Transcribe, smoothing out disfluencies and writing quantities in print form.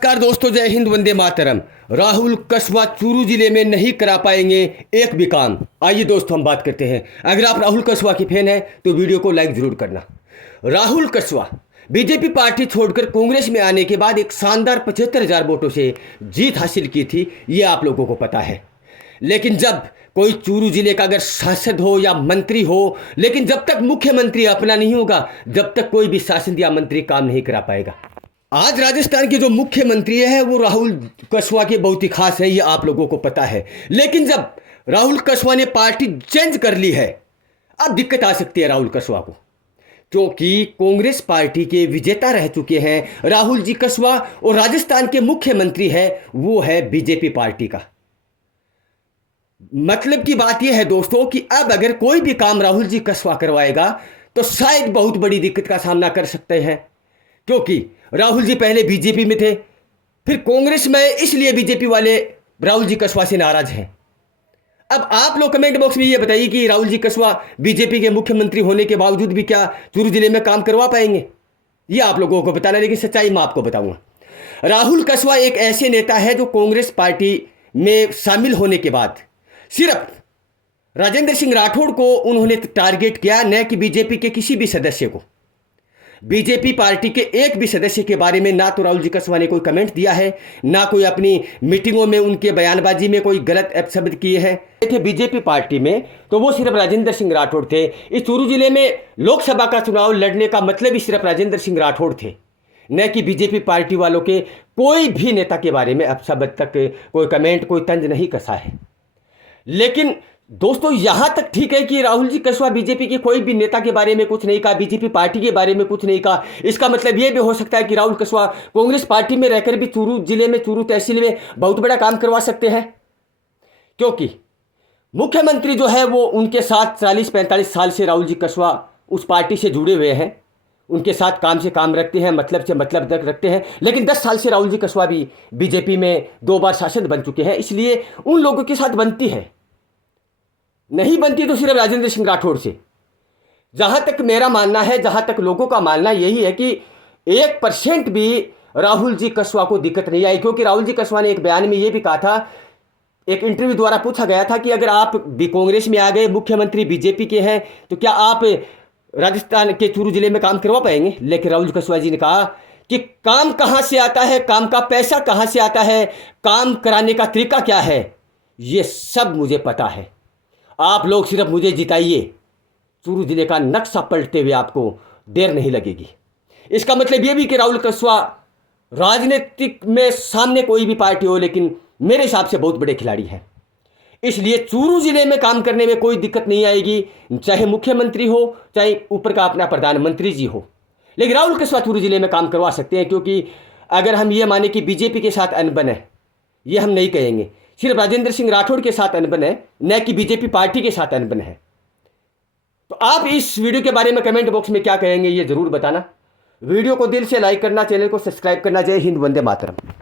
नमस्कार दोस्तों, जय हिंद, वंदे मातरम। राहुल कस्वा चूरू जिले में नहीं करा पाएंगे एक भी काम। आइए दोस्तों हम बात करते हैं। अगर आप राहुल कस्वा की फैन हैं तो वीडियो को लाइक जरूर करना। राहुल कस्वा बीजेपी पार्टी छोड़कर कांग्रेस में आने के बाद एक शानदार 75,000 वोटों से जीत हासिल की थी, ये आप लोगों को पता है। लेकिन जब कोई चूरू जिले का अगर सांसद हो या मंत्री हो, लेकिन जब तक मुख्यमंत्री अपना नहीं होगा, जब तक कोई भी शासन या मंत्री काम नहीं करा पाएगा। आज राजस्थान के जो मुख्यमंत्री है वो राहुल कस्वा के बहुत ही खास है, ये आप लोगों को पता है। लेकिन जब राहुल कस्वा ने पार्टी चेंज कर ली है, अब दिक्कत आ सकती है राहुल कस्वा को, क्योंकि कांग्रेस पार्टी के विजेता रह चुके हैं राहुल जी कस्वा और राजस्थान के मुख्यमंत्री है वो है बीजेपी पार्टी का। मतलब की बात यह है दोस्तों कि अब अगर कोई भी काम राहुल जी कस्वा करवाएगा तो शायद बहुत बड़ी दिक्कत का सामना कर सकते हैं, क्योंकि राहुल जी पहले बीजेपी में थे, फिर कांग्रेस में, इसलिए बीजेपी वाले राहुल जी कस्वा से नाराज हैं। अब आप लोग कमेंट बॉक्स में ये बताइए कि राहुल जी कस्वा बीजेपी के मुख्यमंत्री होने के बावजूद भी क्या चूरू जिले में काम करवा पाएंगे, ये आप लोगों को बताना। लेकिन सच्चाई मैं आपको बताऊंगा। राहुल कस्वा एक ऐसे नेता है जो कांग्रेस पार्टी में शामिल होने के बाद सिर्फ राजेंद्र सिंह राठौड़ को उन्होंने टारगेट किया, न कि बीजेपी के किसी भी सदस्य को। बीजेपी पार्टी के एक भी सदस्य के बारे में ना तो राहुल जी कस्वा ने कोई कमेंट दिया है, ना कोई अपनी मीटिंगों में उनके बयानबाजी में कोई गलत अपशब्द किए हैं। थे बीजेपी पार्टी में तो वो सिर्फ राजेंद्र सिंह राठौड़ थे। इस चूरू जिले में लोकसभा का चुनाव लड़ने का मतलब ही सिर्फ राजेंद्र सिंह राठौड़ थे, न कि बीजेपी पार्टी वालों के कोई भी नेता के बारे में अपशब्द तक कोई कमेंट, कोई तंज नहीं कसा है। लेकिन दोस्तों यहां तक ठीक है कि राहुल जी कस्वा बीजेपी के कोई भी नेता के बारे में कुछ नहीं कहा, बीजेपी पार्टी के बारे में कुछ नहीं कहा। इसका मतलब यह भी हो सकता है कि राहुल कस्वा कांग्रेस पार्टी में रहकर भी चूरू जिले में, चूरू तहसील में बहुत बड़ा काम करवा सकते हैं, क्योंकि मुख्यमंत्री जो है वो उनके साथ 40-45 साल से राहुल जी कस्वा उस पार्टी से जुड़े हुए हैं, उनके साथ काम से काम रखते हैं, मतलब से मतलब तक रखते हैं। लेकिन 10 साल से राहुल जी कस्वा भी बीजेपी में 2 बार सांसद बन चुके हैं, इसलिए उन लोगों के साथ बनती है, नहीं बनती तो सिर्फ राजेंद्र सिंह राठौड़ से। जहां तक मेरा मानना है, जहां तक लोगों का मानना यही है कि 1% भी राहुल जी कस्वा को दिक्कत नहीं आई, क्योंकि राहुल जी कस्वा ने एक बयान में यह भी कहा था, एक इंटरव्यू द्वारा पूछा गया था कि अगर आप भी कांग्रेस में आ गए, मुख्यमंत्री बीजेपी के हैं, तो क्या आप राजस्थान के चूरू जिले में काम करवा पाएंगे। लेकिन राहुल कस्वा जी ने कहा कि काम कहां से आता है, काम का पैसा कहां से आता है, काम कराने का तरीका क्या है, ये सब मुझे पता है। आप लोग सिर्फ मुझे जिताइए, चूरू जिले का नक्शा पलटते हुए आपको देर नहीं लगेगी। इसका मतलब यह भी कि राहुल कस्वा राजनीतिक में सामने कोई भी पार्टी हो, लेकिन मेरे हिसाब से बहुत बड़े खिलाड़ी हैं, इसलिए चूरू जिले में काम करने में कोई दिक्कत नहीं आएगी, चाहे मुख्यमंत्री हो, चाहे ऊपर का अपना प्रधानमंत्री जी हो। लेकिन राहुल कस्वा चूरू जिले में काम करवा सकते हैं, क्योंकि अगर हम ये माने कि बीजेपी के साथ अनबन है, ये हम नहीं कहेंगे, सिर्फ राजेंद्र सिंह राठौड़ के साथ अनबन है, न कि बीजेपी पार्टी के साथ अनबन है। तो आप इस वीडियो के बारे में कमेंट बॉक्स में क्या कहेंगे ये जरूर बताना। वीडियो को दिल से लाइक करना, चैनल को सब्सक्राइब करना। जय हिंद, वंदे मातरम।